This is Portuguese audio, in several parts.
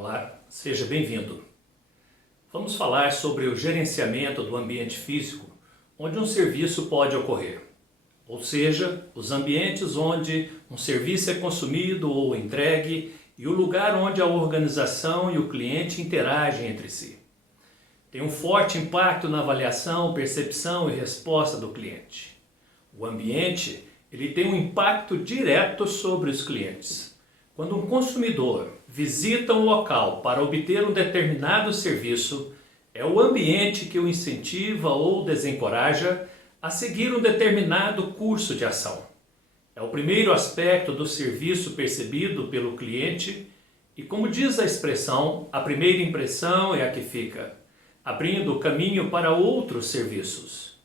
Olá, seja bem-vindo. Vamos falar sobre o gerenciamento do ambiente físico onde um serviço pode ocorrer, ou seja, os ambientes onde um serviço é consumido ou entregue e o lugar onde a organização e o cliente interagem entre si. Tem um forte impacto na avaliação, percepção e resposta do cliente. O ambiente, ele tem um impacto direto sobre os clientes. Quando um consumidor visita um local para obter um determinado serviço, é o ambiente que o incentiva ou desencoraja a seguir um determinado curso de ação. É o primeiro aspecto do serviço percebido pelo cliente e, como diz a expressão, a primeira impressão é a que fica, abrindo o caminho para outros serviços.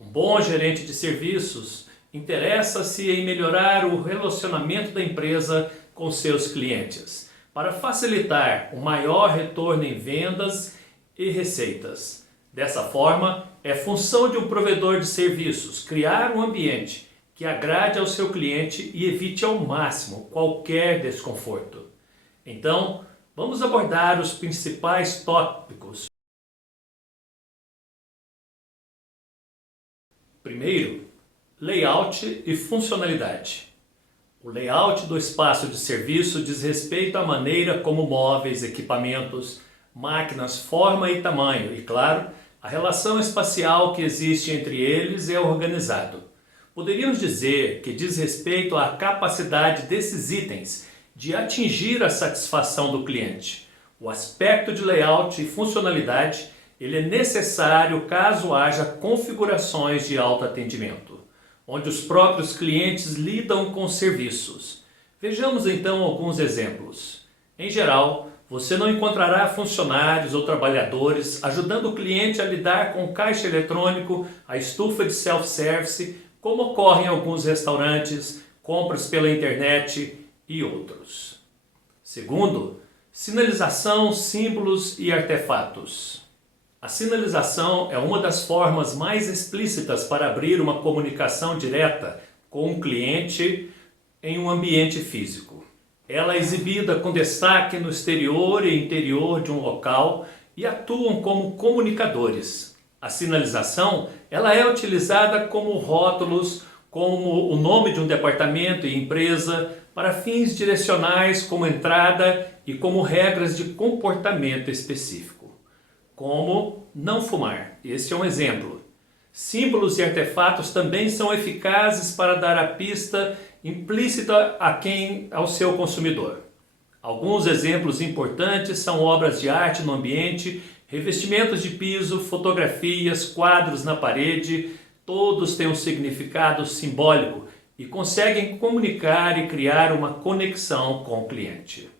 Um bom gerente de serviços interessa-se em melhorar o relacionamento da empresa com seus clientes, para facilitar um maior retorno em vendas e receitas. Dessa forma, é função de um provedor de serviços criar um ambiente que agrade ao seu cliente e evite ao máximo qualquer desconforto. Então, vamos abordar os principais tópicos. Primeiro, layout e funcionalidade. O layout do espaço de serviço diz respeito à maneira como móveis, equipamentos, máquinas, forma e tamanho e, claro, a relação espacial que existe entre eles é organizado. Poderíamos dizer que diz respeito à capacidade desses itens de atingir a satisfação do cliente. O aspecto de layout e funcionalidade ele é necessário caso haja configurações de autoatendimento, onde os próprios clientes lidam com serviços. Vejamos então alguns exemplos. Em geral, você não encontrará funcionários ou trabalhadores ajudando o cliente a lidar com o caixa eletrônico, a estufa de self-service, como ocorre em alguns restaurantes, compras pela internet e outros. Segundo, sinalização, símbolos e artefatos. A sinalização é uma das formas mais explícitas para abrir uma comunicação direta com o cliente em um ambiente físico. Ela é exibida com destaque no exterior e interior de um local e atuam como comunicadores. A sinalização ela é utilizada como rótulos, como o nome de um departamento e empresa, para fins direcionais como entrada e como regras de comportamento específico. Como não fumar. Este é um exemplo. Símbolos e artefatos também são eficazes para dar a pista implícita ao seu consumidor. Alguns exemplos importantes são obras de arte no ambiente, revestimentos de piso, fotografias, quadros na parede, todos têm um significado simbólico e conseguem comunicar e criar uma conexão com o cliente.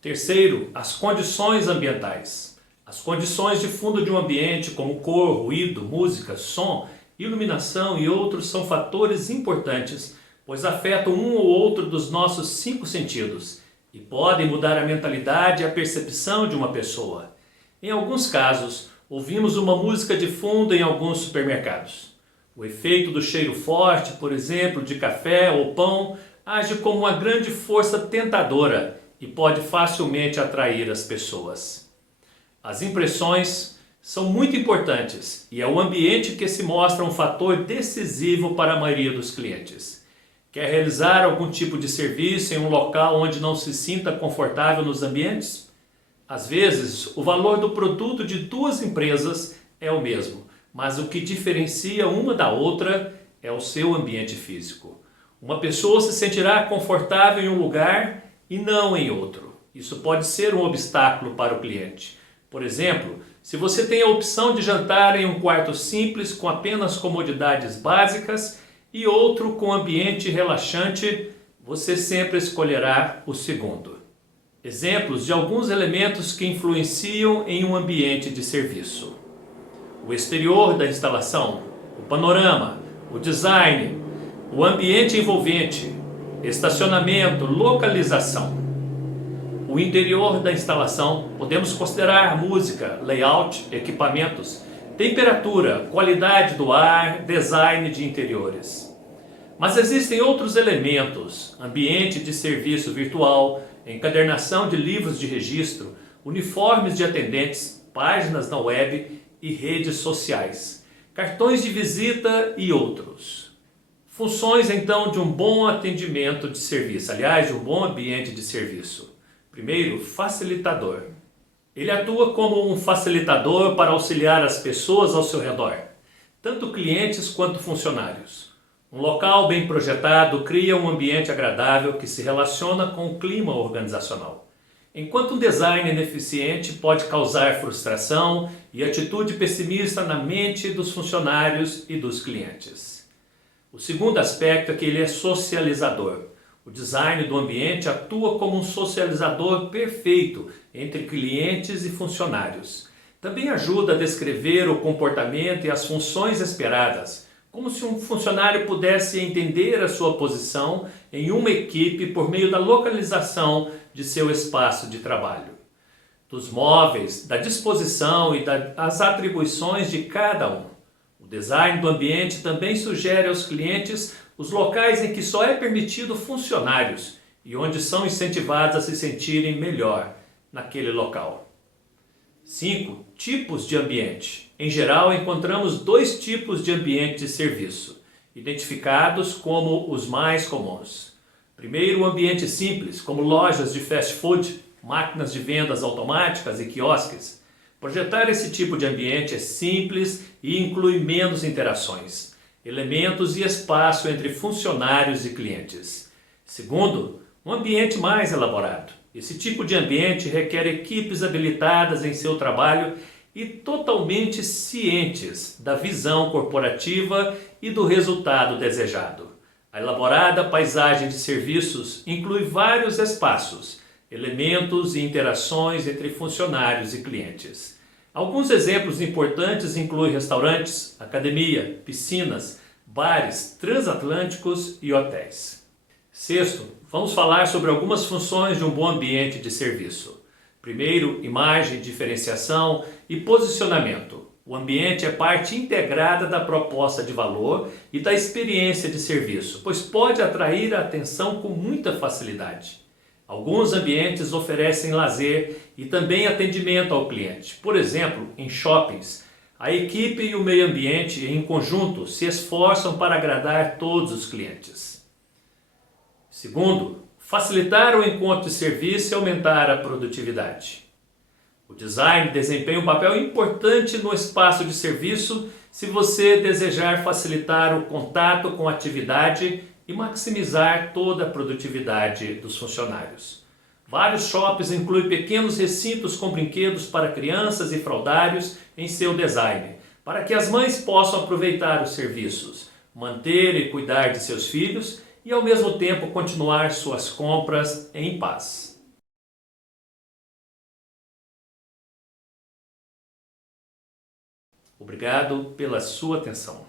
Terceiro, as condições ambientais. As condições de fundo de um ambiente, como cor, ruído, música, som, iluminação e outros, são fatores importantes, pois afetam um ou outro dos nossos 5 sentidos e podem mudar a mentalidade e a percepção de uma pessoa. Em alguns casos, ouvimos uma música de fundo em alguns supermercados. O efeito do cheiro forte, por exemplo, de café ou pão, age como uma grande força tentadora e pode facilmente atrair as pessoas. As impressões são muito importantes e é o ambiente que se mostra um fator decisivo para a maioria dos clientes. Quer realizar algum tipo de serviço em um local onde não se sinta confortável nos ambientes? Às vezes, o valor do produto de 2 empresas é o mesmo, mas o que diferencia uma da outra é o seu ambiente físico. Uma pessoa se sentirá confortável em um lugar e não em outro. Isso pode ser um obstáculo para o cliente. Por exemplo, se você tem a opção de jantar em um quarto simples com apenas comodidades básicas e outro com ambiente relaxante, você sempre escolherá o segundo. Exemplos de alguns elementos que influenciam em um ambiente de serviço. O exterior da instalação, o panorama, o design, o ambiente envolvente, estacionamento, localização. O interior da instalação, podemos considerar música, layout, equipamentos, temperatura, qualidade do ar, design de interiores. Mas existem outros elementos, ambiente de serviço virtual, encadernação de livros de registro, uniformes de atendentes, páginas na web e redes sociais, cartões de visita e outros. Funções então de um bom atendimento de serviço, aliás, de um bom ambiente de serviço. Primeiro, facilitador. Ele atua como um facilitador para auxiliar as pessoas ao seu redor, tanto clientes quanto funcionários. Um local bem projetado cria um ambiente agradável que se relaciona com o clima organizacional, enquanto um design ineficiente pode causar frustração e atitude pessimista na mente dos funcionários e dos clientes. O segundo aspecto é que ele é socializador. O design do ambiente atua como um socializador perfeito entre clientes e funcionários. Também ajuda a descrever o comportamento e as funções esperadas, como se um funcionário pudesse entender a sua posição em uma equipe por meio da localização de seu espaço de trabalho, dos móveis, da disposição e das atribuições de cada um. O design do ambiente também sugere aos clientes os locais em que só é permitido funcionários e onde são incentivados a se sentirem melhor naquele local. 5. Tipos de ambiente. Em geral, encontramos 2 tipos de ambiente de serviço, identificados como os mais comuns. Primeiro, o ambiente simples, como lojas de fast food, máquinas de vendas automáticas e quiosques. Projetar esse tipo de ambiente é simples e inclui menos interações, elementos e espaço entre funcionários e clientes. Segundo, um ambiente mais elaborado. Esse tipo de ambiente requer equipes habilitadas em seu trabalho e totalmente cientes da visão corporativa e do resultado desejado. A elaborada paisagem de serviços inclui vários espaços, elementos e interações entre funcionários e clientes. Alguns exemplos importantes incluem restaurantes, academia, piscinas, bares, transatlânticos e hotéis. Sexto, vamos falar sobre algumas funções de um bom ambiente de serviço. Primeiro, imagem, diferenciação e posicionamento. O ambiente é parte integrada da proposta de valor e da experiência de serviço, pois pode atrair a atenção com muita facilidade. Alguns ambientes oferecem lazer e também atendimento ao cliente. Por exemplo, em shoppings, a equipe e o meio ambiente em conjunto se esforçam para agradar todos os clientes. Segundo, facilitar o encontro de serviço e aumentar a produtividade. O design desempenha um papel importante no espaço de serviço se você desejar facilitar o contato com a atividade e maximizar toda a produtividade dos funcionários. Vários shoppings incluem pequenos recintos com brinquedos para crianças e fraldários em seu design, para que as mães possam aproveitar os serviços, manter e cuidar de seus filhos e ao mesmo tempo continuar suas compras em paz. Obrigado pela sua atenção.